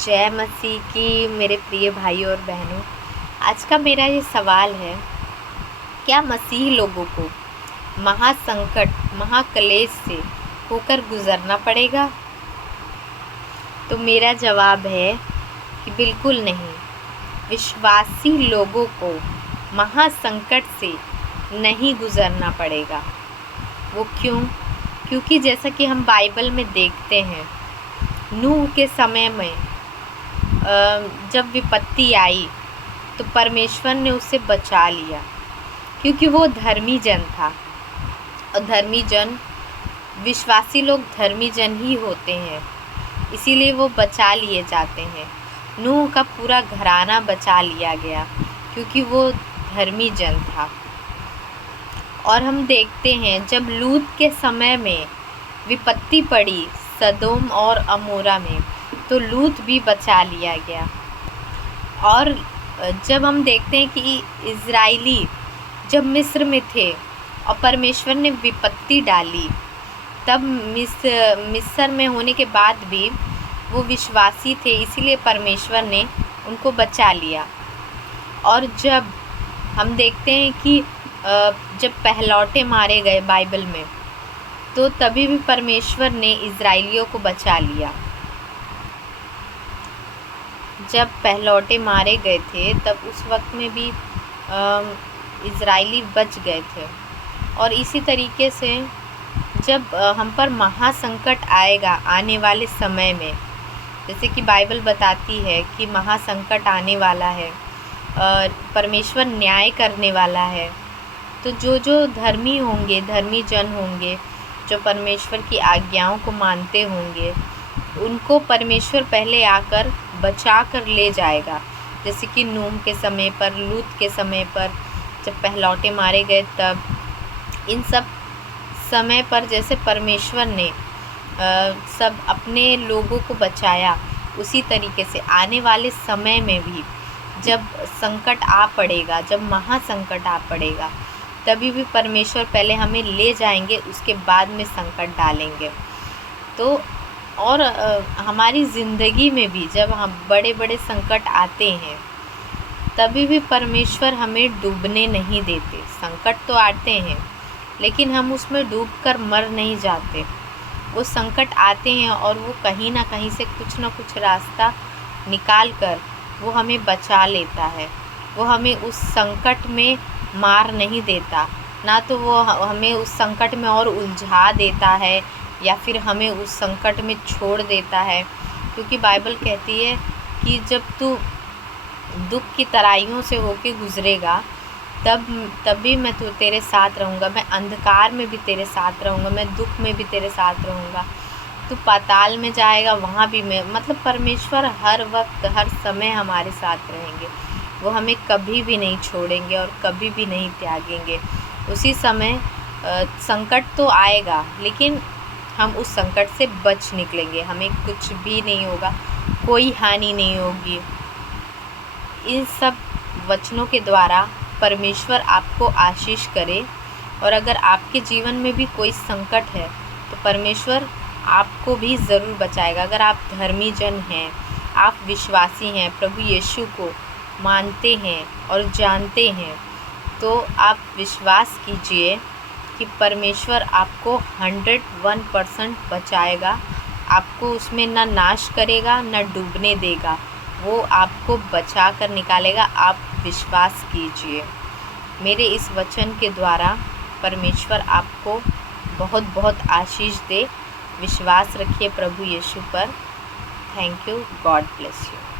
जय मसीह की मेरे प्रिय भाई और बहनों। आज का मेरा ये सवाल है, क्या मसीही लोगों को महासंकट महाक्लेश से होकर गुजरना पड़ेगा? तो मेरा जवाब है कि बिल्कुल नहीं। विश्वासी लोगों को महासंकट से नहीं गुजरना पड़ेगा। वो क्यों? क्योंकि जैसा कि हम बाइबल में देखते हैं, नूह के समय में जब विपत्ति आई तो परमेश्वर ने उसे बचा लिया, क्योंकि वो धर्मी जन था। और धर्मी जन, विश्वासी लोग धर्मी जन ही होते हैं, इसीलिए वो बचा लिए जाते हैं। नूह का पूरा घराना बचा लिया गया क्योंकि वो धर्मी जन था। और हम देखते हैं जब लूत के समय में विपत्ति पड़ी सदोम और अमोरा में, तो लूत भी बचा लिया गया। और जब हम देखते हैं कि इज़राइली जब मिस्र में थे और परमेश्वर ने विपत्ति डाली, तब मिस्र में होने के बाद भी वो विश्वासी थे, इसीलिए परमेश्वर ने उनको बचा लिया। और जब हम देखते हैं कि जब पहलौठे मारे गए बाइबल में, तो तभी भी परमेश्वर ने इज़राइलियों को बचा लिया। जब पहलौठे मारे गए थे तब उस वक्त में भी इज़राइली बच गए थे। और इसी तरीके से जब हम पर महासंकट आएगा आने वाले समय में, जैसे कि बाइबल बताती है कि महासंकट आने वाला है, परमेश्वर न्याय करने वाला है, तो जो धर्मी होंगे, धर्मी जन होंगे, जो परमेश्वर की आज्ञाओं को मानते होंगे, उनको परमेश्वर पहले आकर बचा कर ले जाएगा। जैसे कि नूह के समय पर, लूत के समय पर, जब पहलौठे मारे गए, तब इन सब समय पर जैसे परमेश्वर ने सब अपने लोगों को बचाया, उसी तरीके से आने वाले समय में भी जब संकट आ पड़ेगा, जब महासंकट आ पड़ेगा, तभी भी परमेश्वर पहले हमें ले जाएंगे, उसके बाद में संकट डालेंगे। तो और हमारी ज़िंदगी में भी जब हम बड़े बड़े संकट आते हैं, तभी भी परमेश्वर हमें डूबने नहीं देते। संकट तो आते हैं, लेकिन हम उसमें डूबकर मर नहीं जाते। वो संकट आते हैं और वो कहीं ना कहीं से कुछ ना कुछ रास्ता निकाल कर वो हमें बचा लेता है। वो हमें उस संकट में मार नहीं देता, ना तो वो हमें उस संकट में और उलझा देता है या फिर हमें उस संकट में छोड़ देता है। क्योंकि बाइबल कहती है कि जब तू दुख की तराइयों से होके गुजरेगा, तभी मैं तेरे साथ रहूँगा। मैं अंधकार में भी तेरे साथ रहूँगा, मैं दुख में भी तेरे साथ रहूँगा। तू पाताल में जाएगा, वहाँ भी मैं, मतलब परमेश्वर हर वक्त हर समय हमारे साथ रहेंगे। वो हमें कभी भी नहीं छोड़ेंगे और कभी भी नहीं त्यागेंगे। उसी समय संकट तो आएगा, लेकिन हम उस संकट से बच निकलेंगे। हमें कुछ भी नहीं होगा, कोई हानि नहीं होगी। इन सब वचनों के द्वारा परमेश्वर आपको आशीष करे। और अगर आपके जीवन में भी कोई संकट है, तो परमेश्वर आपको भी ज़रूर बचाएगा। अगर आप धर्मी जन हैं, आप विश्वासी हैं, प्रभु यीशु को मानते हैं और जानते हैं, तो आप विश्वास कीजिए कि परमेश्वर आपको 101% बचाएगा। आपको उसमें ना नाश करेगा, ना डूबने देगा। वो आपको बचा कर निकालेगा। आप विश्वास कीजिए। मेरे इस वचन के द्वारा परमेश्वर आपको बहुत बहुत आशीष दे। विश्वास रखिए प्रभु यीशु पर। Thank you. God bless you.